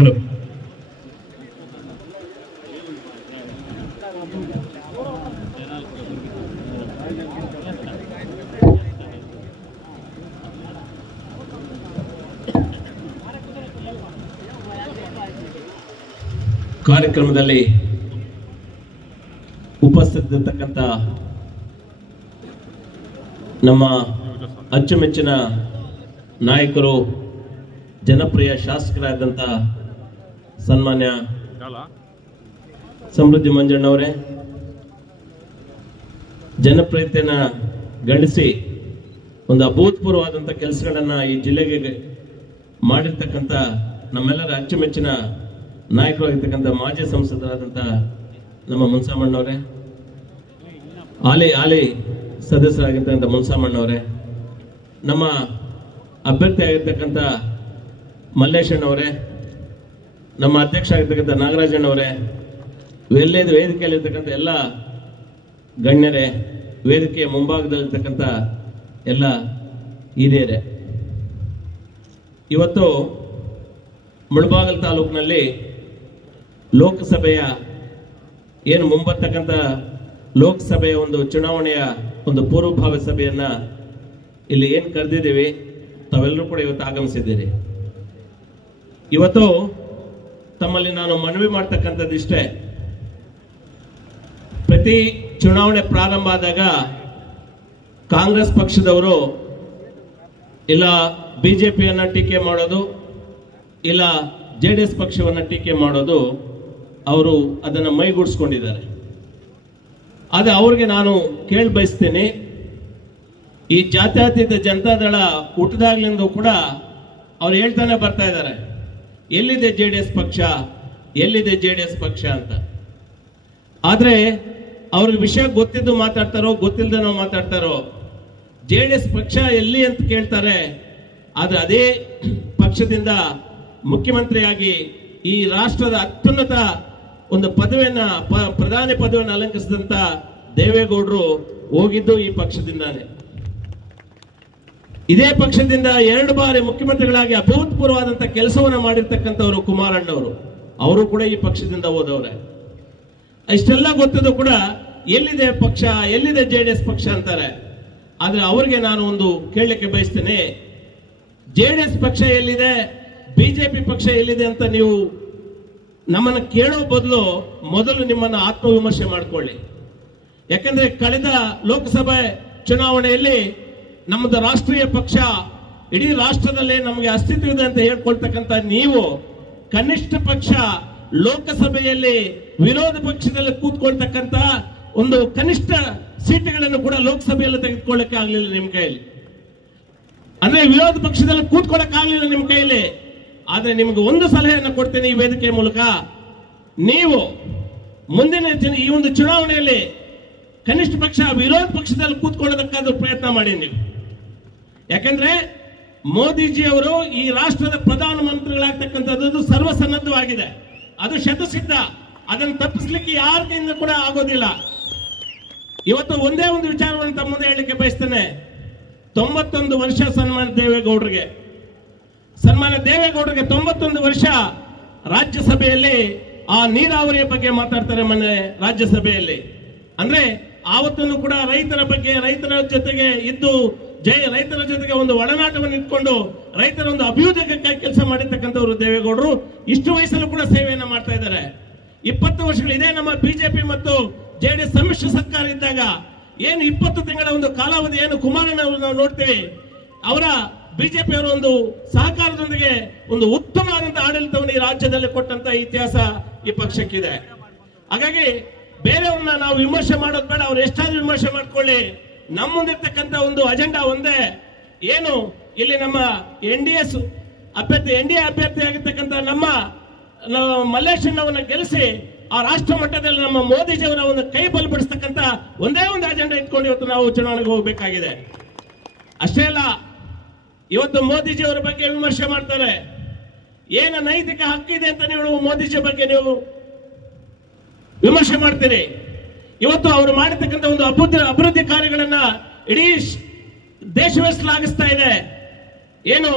Hello. ಕಾರ್ಯಕ್ರಮದಲ್ಲಿ ಉಪಸ್ಥಿತರಿರ್ತಕ್ಕಂಥ ನಮ್ಮ ಅಚ್ಚುಮೆಚ್ಚಿನ ನಾಯಕರು, ಜನಪ್ರಿಯ ಶಾಸಕರಾದಂಥ ಸನ್ಮಾನ್ಯ ಸಮೃದ್ಧಿ ಮಂಜಣ್ಣವರೇ, ಜನಪ್ರಿಯತೆಯನ್ನು ಗಳಿಸಿ ಒಂದು ಅಭೂತಪೂರ್ವವಾದಂಥ ಕೆಲಸಗಳನ್ನು ಈ ಜಿಲ್ಲೆಗೆ ಮಾಡಿರ್ತಕ್ಕಂಥ ನಮ್ಮೆಲ್ಲರ ಅಚ್ಚುಮೆಚ್ಚಿನ ನಾಯಕರಾಗಿರ್ತಕ್ಕಂಥ ಮಾಜಿ ಸಂಸದರಾದಂಥ ನಮ್ಮ ಮುನ್ಸಾಮಣ್ಣವರೇ, ಹಾಲಿ ಸದಸ್ಯರಾಗಿರ್ತಕ್ಕಂಥ ಮುನ್ಸಾಮಣ್ಣವರೇ, ನಮ್ಮ ಅಭ್ಯರ್ಥಿ ಆಗಿರ್ತಕ್ಕಂಥ ಮಲ್ಲೇಶಣ್ಣವರೇ, ನಮ್ಮ ಅಧ್ಯಕ್ಷ ಆಗಿರ್ತಕ್ಕಂಥ ನಾಗರಾಜಣ್ಣವರೇ, ವೇದಿಕೆಯಲ್ಲಿರ್ತಕ್ಕಂಥ ಎಲ್ಲ ಗಣ್ಯರೇ, ವೇದಿಕೆಯ ಮುಂಭಾಗದಲ್ಲಿರ್ತಕ್ಕಂಥ ಎಲ್ಲ ಹಿರಿಯರೇ, ಇವತ್ತು ಮುಳಬಾಗಿಲು ತಾಲೂಕಿನಲ್ಲಿ ಲೋಕಸಭೆಯ ಏನು ಮುಂಬರ್ತಕ್ಕಂಥ ಲೋಕಸಭೆಯ ಒಂದು ಚುನಾವಣೆಯ ಒಂದು ಪೂರ್ವಭಾವಿ ಸಭೆಯನ್ನ ಇಲ್ಲಿ ಏನು ಕರೆದಿದ್ದೀವಿ, ತಾವೆಲ್ಲರೂ ಕೂಡ ಇವತ್ತು ಆಗಮಿಸಿದ್ದೀರಿ. ಇವತ್ತು ತಮ್ಮಲ್ಲಿ ನಾನು ಮನವಿ ಮಾಡ್ತಕ್ಕಂಥದ್ದು ಇಷ್ಟೇ, ಪ್ರತಿ ಚುನಾವಣೆ ಪ್ರಾರಂಭ ಆದಾಗ ಕಾಂಗ್ರೆಸ್ ಪಕ್ಷದವರು ಇಲ್ಲ ಬಿಜೆಪಿಯನ್ನ ಟೀಕೆ ಮಾಡೋದು, ಇಲ್ಲ JDS ಪಕ್ಷವನ್ನ ಟೀಕೆ ಮಾಡೋದು, ಅವರು ಅದನ್ನು ಮೈಗೂಡಿಸ್ಕೊಂಡಿದ್ದಾರೆ. ಆದರೆ ಅವ್ರಿಗೆ ನಾನು ಕೇಳಿ ಬಯಸ್ತೇನೆ, ಈ ಜಾತ್ಯತೀತ ಜನತಾದಳ ಹುಟ್ಟಿದಾಗ್ಲಿಂದ ಕೂಡ ಅವ್ರು ಹೇಳ್ತಾನೆ ಬರ್ತಾ ಇದ್ದಾರೆ, ಎಲ್ಲಿದೆ JDS ಪಕ್ಷ, ಎಲ್ಲಿದೆ JDS ಪಕ್ಷ ಅಂತ. ಆದ್ರೆ ಅವ್ರಿಗೆ ವಿಷಯ ಗೊತ್ತಿದ್ದು ಮಾತಾಡ್ತಾರೋ ಗೊತ್ತಿಲ್ಲದೆ ನಾವು ಮಾತಾಡ್ತಾರೋ, JDS ಪಕ್ಷ ಎಲ್ಲಿ ಅಂತ ಕೇಳ್ತಾರೆ. ಆದ್ರೆ ಅದೇ ಪಕ್ಷದಿಂದ ಮುಖ್ಯಮಂತ್ರಿಯಾಗಿ ಈ ರಾಷ್ಟ್ರದ ಅತ್ಯುನ್ನತ ಒಂದು ಪದವಿಯನ್ನ, ಪ್ರಧಾನಿ ಪದವಿಯನ್ನು ಅಲಂಕರಿಸಿದಂತ ದೇವೇಗೌಡರು ಹೋಗಿದ್ದು ಈ ಪಕ್ಷದಿಂದಾನೆ. ಇದೇ ಪಕ್ಷದಿಂದ 2 ಬಾರಿ ಮುಖ್ಯಮಂತ್ರಿಗಳಾಗಿ ಅಭೂತಪೂರ್ವವಾದಂತಹ ಕೆಲಸವನ್ನ ಮಾಡಿರ್ತಕ್ಕಂಥವ್ರು ಕುಮಾರಣ್ಣವರು, ಅವರು ಕೂಡ ಈ ಪಕ್ಷದಿಂದ ಹೋದವ್ರೆ. ಇಷ್ಟೆಲ್ಲ ಗೊತ್ತಿದ್ದು ಕೂಡ ಎಲ್ಲಿದೆ ಪಕ್ಷ, ಎಲ್ಲಿದೆ JDS ಪಕ್ಷ ಅಂತಾರೆ. ಆದ್ರೆ ಅವ್ರಿಗೆ ನಾನು ಒಂದು ಕೇಳಲಿಕ್ಕೆ ಬಯಸ್ತೇನೆ, JDS ಪಕ್ಷ ಎಲ್ಲಿದೆ, ಬಿಜೆಪಿ ಪಕ್ಷ ಎಲ್ಲಿದೆ ಅಂತ ನೀವು ನಮ್ಮನ್ನ ಕೇಳೋ ಬದಲು ಮೊದಲು ನಿಮ್ಮನ್ನ ಆತ್ಮವಿಮರ್ಶೆ ಮಾಡ್ಕೊಳ್ಳಿ. ಯಾಕಂದ್ರೆ ಕಳೆದ ಲೋಕಸಭೆ ಚುನಾವಣೆಯಲ್ಲಿ ನಮ್ಮದು ರಾಷ್ಟ್ರೀಯ ಪಕ್ಷ, ಇಡೀ ರಾಷ್ಟ್ರದಲ್ಲೇ ನಮಗೆ ಅಸ್ತಿತ್ವವಿದೆ ಅಂತ ಹೇಳ್ಕೊಳ್ತಕ್ಕಂಥ ನೀವು ಕನಿಷ್ಠ ಪಕ್ಷ ಲೋಕಸಭೆಯಲ್ಲಿ ವಿರೋಧ ಪಕ್ಷದಲ್ಲಿ ಕೂತ್ಕೊಳ್ತಕ್ಕಂಥ ಒಂದು ಕನಿಷ್ಠ ಸೀಟುಗಳನ್ನು ಕೂಡ ಲೋಕಸಭೆಯಲ್ಲಿ ತೆಗೆದುಕೊಳ್ಳಕ್ಕೆ ಆಗ್ಲಿಲ್ಲ ನಿಮ್ಮ ಕೈಯಲ್ಲಿ. ಅಂದ್ರೆ ವಿರೋಧ ಪಕ್ಷದಲ್ಲಿ ಕೂತ್ಕೊಳ್ಳಕ್ ಆಗ್ಲಿಲ್ಲ ನಿಮ್ಮ ಕೈಯಲ್ಲಿ. ಆದ್ರೆ ನಿಮ್ಗೆ ಒಂದು ಸಲಹೆಯನ್ನು ಕೊಡ್ತೇನೆ ಈ ವೇದಿಕೆ ಮೂಲಕ, ನೀವು ಮುಂದಿನ ಈ ಒಂದು ಚುನಾವಣೆಯಲ್ಲಿ ಕನಿಷ್ಠ ಪಕ್ಷ ವಿರೋಧ ಪಕ್ಷದಲ್ಲಿ ಕೂತ್ಕೊಳ್ಳೋದಕ್ಕಾದ್ರೂ ಪ್ರಯತ್ನ ಮಾಡಿ ನೀವು. ಯಾಕಂದ್ರೆ ಮೋದಿಜಿ ಅವರು ಈ ರಾಷ್ಟ್ರದ ಪ್ರಧಾನಮಂತ್ರಿಗಳಾಗ್ತಕ್ಕಂಥದ್ದು ಸರ್ವಸನ್ನದ್ಧವಾಗಿದೆ, ಅದು ಶತಸಿದ್ಧ. ಅದನ್ನು ತಪ್ಪಿಸ್ಲಿಕ್ಕೆ ಯಾರ ಕೈಯಿಂದ ಕೂಡ ಆಗೋದಿಲ್ಲ. ಇವತ್ತು ಒಂದೇ ಒಂದು ವಿಚಾರವನ್ನು ತಮ್ಮ ಮುಂದೆ ಹೇಳಲಿಕ್ಕೆ ಬಯಸ್ತೇನೆ. 91 ವರ್ಷ ಸನ್ಮಾನ್ಯ ದೇವೇಗೌಡರಿಗೆ 91 ವರ್ಷ ರಾಜ್ಯಸಭೆಯಲ್ಲಿ ಆ ನೀರಾವರಿಯ ಬಗ್ಗೆ ಮಾತಾಡ್ತಾರೆ. ಮೊನ್ನೆ ರಾಜ್ಯಸಭೆಯಲ್ಲಿ ಅಂದ್ರೆ ಆವತ್ತನ್ನು ಕೂಡ ರೈತರ ಬಗ್ಗೆ, ರೈತರ ಜೊತೆಗೆ ಇದ್ದು ರೈತರ ಜೊತೆಗೆ ಒಂದು ಒಡನಾಟವನ್ನು ಇಟ್ಕೊಂಡು ರೈತರ ಒಂದು ಅಭಿವೃದ್ಧಿಗಾಗಿ ಕೆಲಸ ಮಾಡಿರ್ತಕ್ಕಂಥವ್ರು ದೇವೇಗೌಡರು. ಇಷ್ಟು ವಯಸ್ಸಲ್ಲೂ ಕೂಡ ಸೇವೆಯನ್ನ ಮಾಡ್ತಾ ಇದ್ದಾರೆ. 20 ವರ್ಷಗಳು ಇದೇ ನಮ್ಮ ಬಿಜೆಪಿ ಮತ್ತು JDS ಸಮ್ಮಿಶ್ರ ಸರ್ಕಾರ ಇದ್ದಾಗ ಏನು 20 ತಿಂಗಳ ಒಂದು ಕಾಲಾವಧಿ ಏನು ಕುಮಾರಣ್ಣ ನಾವು ನೋಡ್ತೀವಿ, ಅವರ ಬಿಜೆಪಿ ಅವರ ಒಂದು ಸಹಕಾರದೊಂದಿಗೆ ಒಂದು ಉತ್ತಮವಾದಂತಹ ಆಡಳಿತವನ್ನು ಈ ರಾಜ್ಯದಲ್ಲಿ ಕೊಟ್ಟಂತ ಇತಿಹಾಸ ಈ ಪಕ್ಷಕ್ಕಿದೆ. ಹಾಗಾಗಿ ಬೇರೆಯವ್ರನ್ನ ನಾವು ವಿಮರ್ಶೆ ಮಾಡೋದು ಬೇಡ, ಅವ್ರು ಎಷ್ಟಾದ್ರೂ ವಿಮರ್ಶೆ ಮಾಡ್ಕೊಳ್ಳಿ. ನಮ್ಮ ಮುಂದಿರ್ತಕ್ಕಂಥ ಒಂದು ಅಜೆಂಡಾ ಒಂದೇ, ಏನು ಇಲ್ಲಿ ನಮ್ಮ NDA ಅಭ್ಯರ್ಥಿ ಆಗಿರ್ತಕ್ಕಂಥ ನಮ್ಮ ಮಲ್ಲೇಶಣ್ಣವನ್ನ ಗೆಲ್ಲಿಸಿ ಆ ರಾಷ್ಟ್ರ ಮಟ್ಟದಲ್ಲಿ ನಮ್ಮ ಮೋದಿಜಿ ಅವರ ಒಂದು ಕೈ ಬಲಪಡಿಸ್ತಕ್ಕಂಥ ಒಂದೇ ಒಂದು ಅಜೆಂಡಾ ಇಟ್ಕೊಂಡು ಇವತ್ತು ನಾವು ಚುನಾವಣೆಗೆ ಹೋಗಬೇಕಾಗಿದೆ. ಅಷ್ಟೇ ಅಲ್ಲ, ಇವತ್ತು ಮೋದಿಜಿ ಅವರ ಬಗ್ಗೆ ವಿಮರ್ಶೆ ಮಾಡ್ತಾರೆ. ಏನು ನೈತಿಕ ಹಕ್ಕಿದೆ ಅಂತ ನೀವು ಮೋದಿಜಿ ಬಗ್ಗೆ ನೀವು ವಿಮರ್ಶೆ ಮಾಡ್ತೀರಿ. ಇವತ್ತು ಅವರು ಮಾಡಿರ್ತಕ್ಕಂಥ ಒಂದು ಅಭಿವೃದ್ಧಿ ಕಾರ್ಯಗಳನ್ನ ಇಡೀ ದೇಶವೇ ಶ್ಲಾಘಿಸ್ತಾ ಇದೆ. ಏನು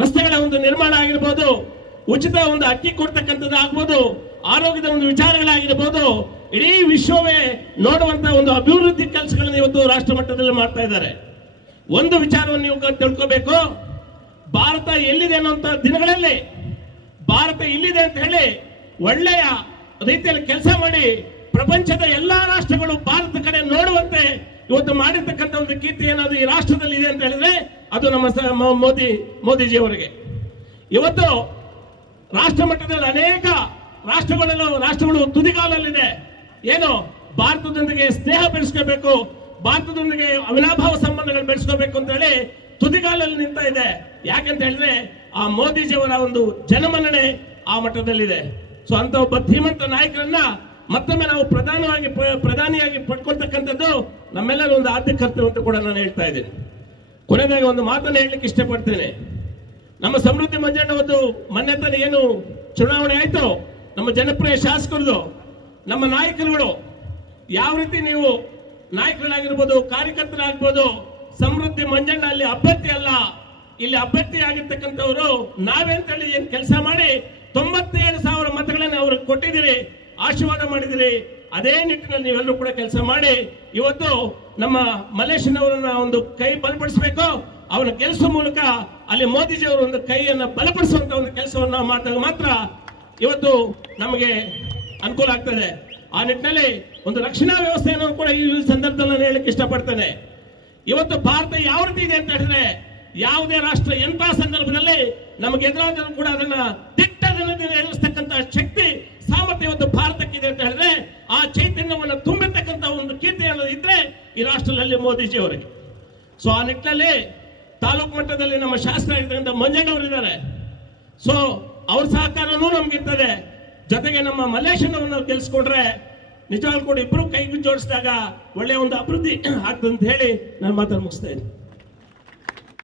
ರಸ್ತೆಗಳ ಒಂದು ನಿರ್ಮಾಣ ಆಗಿರ್ಬೋದು, ಉಚಿತ ಒಂದು ಅಕ್ಕಿ ಕೊಡ್ತಕ್ಕಂಥದ್ದು ಆಗ್ಬೋದು, ಆರೋಗ್ಯದ ಒಂದು ವಿಚಾರಗಳಾಗಿರ್ಬೋದು, ಇಡೀ ವಿಶ್ವವೇ ನೋಡುವಂತ ಒಂದು ಅಭಿವೃದ್ಧಿ ಕೆಲಸಗಳನ್ನು ಇವತ್ತು ರಾಷ್ಟ್ರ ಮಟ್ಟದಲ್ಲಿ ಮಾಡ್ತಾ ಇದ್ದಾರೆ. ಒಂದು ವಿಚಾರವನ್ನು ನೀವು ತಿಳ್ಕೋಬೇಕು, ಭಾರತ ಎಲ್ಲಿದೆ ಅನ್ನುವಂತ ದಿನಗಳಲ್ಲಿ ಭಾರತ ಇಲ್ಲಿದೆ ಅಂತ ಹೇಳಿ ಒಳ್ಳೆಯ ರೀತಿಯಲ್ಲಿ ಕೆಲಸ ಮಾಡಿ ಪ್ರಪಂಚದ ಎಲ್ಲಾ ರಾಷ್ಟ್ರಗಳು ಭಾರತ ಕಡೆ ನೋಡುವಂತೆ ಇವತ್ತು ಮಾಡಿರ್ತಕ್ಕಂಥ ಒಂದು ಕೀರ್ತಿ ಏನಾದ್ರು ಈ ರಾಷ್ಟ್ರದಲ್ಲಿ ಇದೆ ಅಂತ ಹೇಳಿದ್ರೆ ಅದು ನಮ್ಮ ಮೋದಿಜಿಯವರಿಗೆ. ಇವತ್ತು ರಾಷ್ಟ್ರ ಮಟ್ಟದಲ್ಲಿ ಅನೇಕ ರಾಷ್ಟ್ರಗಳು ತುದಿಗಾಲಲ್ಲಿದೆ. ಏನು ಭಾರತದೊಂದಿಗೆ ಸ್ನೇಹ ಬೆಳೆಸ್ಕೋಬೇಕು, ಭಾರತದೊಂದಿಗೆ ಅವಿನಾಭಾವ ಸಂಬಂಧಗಳು ಬೆಳೆಸ್ಕೋಬೇಕು ಅಂತ ಹೇಳಿ ತುದಿಗಾಲಲ್ಲಿ ನಿಂತ ಇದೆ. ಯಾಕೆಂತ ಹೇಳಿದ್ರೆ ಆ ಮೋದಿಜಿಯವರ ಒಂದು ಜನಮನ್ನಣೆ ಆ ಮಟ್ಟದಲ್ಲಿದೆ. ಸೊ ಅಂತ ಒಬ್ಬ ಧೀಮಂತ ನಾಯಕರನ್ನ ಮತ್ತೊಮ್ಮೆ ನಾವು ಪ್ರಧಾನಿಯಾಗಿ ಪಡ್ಕೊಳ್ತಕ್ಕಂಥದ್ದು ನಮ್ಮೆಲ್ಲರ ಒಂದು ಆದ್ಯ ಕರ್ತವ್ಯ ಅಂತ ಕೂಡ ನಾನು ಹೇಳ್ತಾ ಇದ್ದೇನೆ. ಕೊನೆಯದಾಗಿ ಒಂದು ಮಾತನ್ನು ಹೇಳಲಿಕ್ಕೆ ಇಷ್ಟಪಡ್ತೇನೆ. ನಮ್ಮ ಸಮೃದ್ಧಿ ಮಂಜಣ್ಣ ಒಂದು ಮೊನ್ನೆ ತಾನೇ ಏನು ಚುನಾವಣೆ ಆಯ್ತು, ನಮ್ಮ ಜನಪ್ರಿಯ ಶಾಸಕರದು, ನಮ್ಮ ನಾಯಕರುಗಳು ಯಾವ ರೀತಿ ನೀವು ನಾಯಕರಾಗಿರ್ಬೋದು, ಕಾರ್ಯಕರ್ತರಾಗ್ಬೋದು, ಸಮೃದ್ಧಿ ಮಂಜಣ್ಣ ಅಲ್ಲಿ ಅಭ್ಯರ್ಥಿ ಅಲ್ಲ, ಇಲ್ಲಿ ಅಭ್ಯರ್ಥಿ ಆಗಿರ್ತಕ್ಕಂಥವ್ರು ನಾವೇ ಅಂತೇಳಿ ಏನ್ ಕೆಲಸ ಮಾಡಿ 97,000 ಮತಗಳನ್ನು ಅವ್ರಿಗೆ ಕೊಟ್ಟಿದ್ದೀರಿ, ಆಶೀರ್ವಾದ ಮಾಡಿದಿರಿ. ಅದೇ ನಿಟ್ಟಿನಲ್ಲಿ ನೀವೆಲ್ಲರೂ ಕೂಡ ಕೆಲಸ ಮಾಡಿ ಇವತ್ತು ನಮ್ಮ ಮಲ್ಲೇಶನವರನ್ನ ಒಂದು ಕೈ ಬಲಪಡಿಸಬೇಕು. ಅವನ ಕೆಲಸ ಮೂಲಕ ಅಲ್ಲಿ ಮೋದಿಜಿಯವರು ಒಂದು ಕೈಯನ್ನು ಬಲಪಡಿಸುವಂತ ಒಂದು ಕೆಲಸವನ್ನು ನಾವು ಮಾಡಿದಾಗ ಮಾತ್ರ ಇವತ್ತು ನಮಗೆ ಅನುಕೂಲ ಆಗ್ತದೆ. ಆ ನಿಟ್ಟಿನಲ್ಲಿ ಒಂದು ರಕ್ಷಣಾ ವ್ಯವಸ್ಥೆಯನ್ನು ಕೂಡ ಈ ಸಂದರ್ಭದಲ್ಲಿ ನಾನು ಹೇಳಕ್ಕೆ ಇಷ್ಟಪಡ್ತೇನೆ. ಇವತ್ತು ಭಾರತ ಯಾವ ರೀತಿ ಇದೆ ಅಂತ ಹೇಳಿದ್ರೆ ಯಾವುದೇ ರಾಷ್ಟ್ರ ಎಂಥ ಸಂದರ್ಭದಲ್ಲಿ ನಮಗೆ ಎದುರಾದರೂ ಕೂಡ ಅದನ್ನ ದಿಟ್ಟದಿಂದ ಎದುರಿಸ್ತಕ್ಕಂಥ ಶಕ್ತಿ ಸಾಮರ್ಥ್ಯ ಇವತ್ತು ಭಾರತಕ್ಕಿದೆ ಅಂತ ಹೇಳಿದ್ರೆ ಆ ಚೈತನ್ಯವನ್ನು ತುಂಬಿರ್ತಕ್ಕಂಥ ಒಂದು ಕೀರ್ತಿ ಅನ್ನೋದು ಇದ್ರೆ ಈ ರಾಷ್ಟ್ರದಲ್ಲಿ ಮೋದಿಜಿ ಅವರಿಗೆ. ಸೊ ಆ ನಿಟ್ಟಿನಲ್ಲಿ ತಾಲೂಕು ಮಟ್ಟದಲ್ಲಿ ನಮ್ಮ ಶಾಸಕರಾಗಿರ್ತಕ್ಕಂಥ ಮಂಜಣ್ಣವರಿದ್ದಾರೆ. ಸೊ ಅವ್ರ ಸಹಕಾರನೂ ನಮ್ಗಿರ್ತದೆ. ಜೊತೆಗೆ ನಮ್ಮ ಮಲ್ಲೇಶನವನ್ನು ಗೆಲ್ಸ್ಕೊಂಡ್ರೆ ನಿಜವಾಗ್ಲೂ ಕೂಡ ಇಬ್ರು ಕೈ ಜೋಡಿಸಿದಾಗ ಒಳ್ಳೆಯ ಒಂದು ಅಭಿವೃದ್ಧಿ ಆಗ್ತದೆ ಅಂತ ಹೇಳಿ ನಾನು ಮಾತನ್ನು ಮುಗಿಸ್ತಾ ಇದ್ದೀನಿ.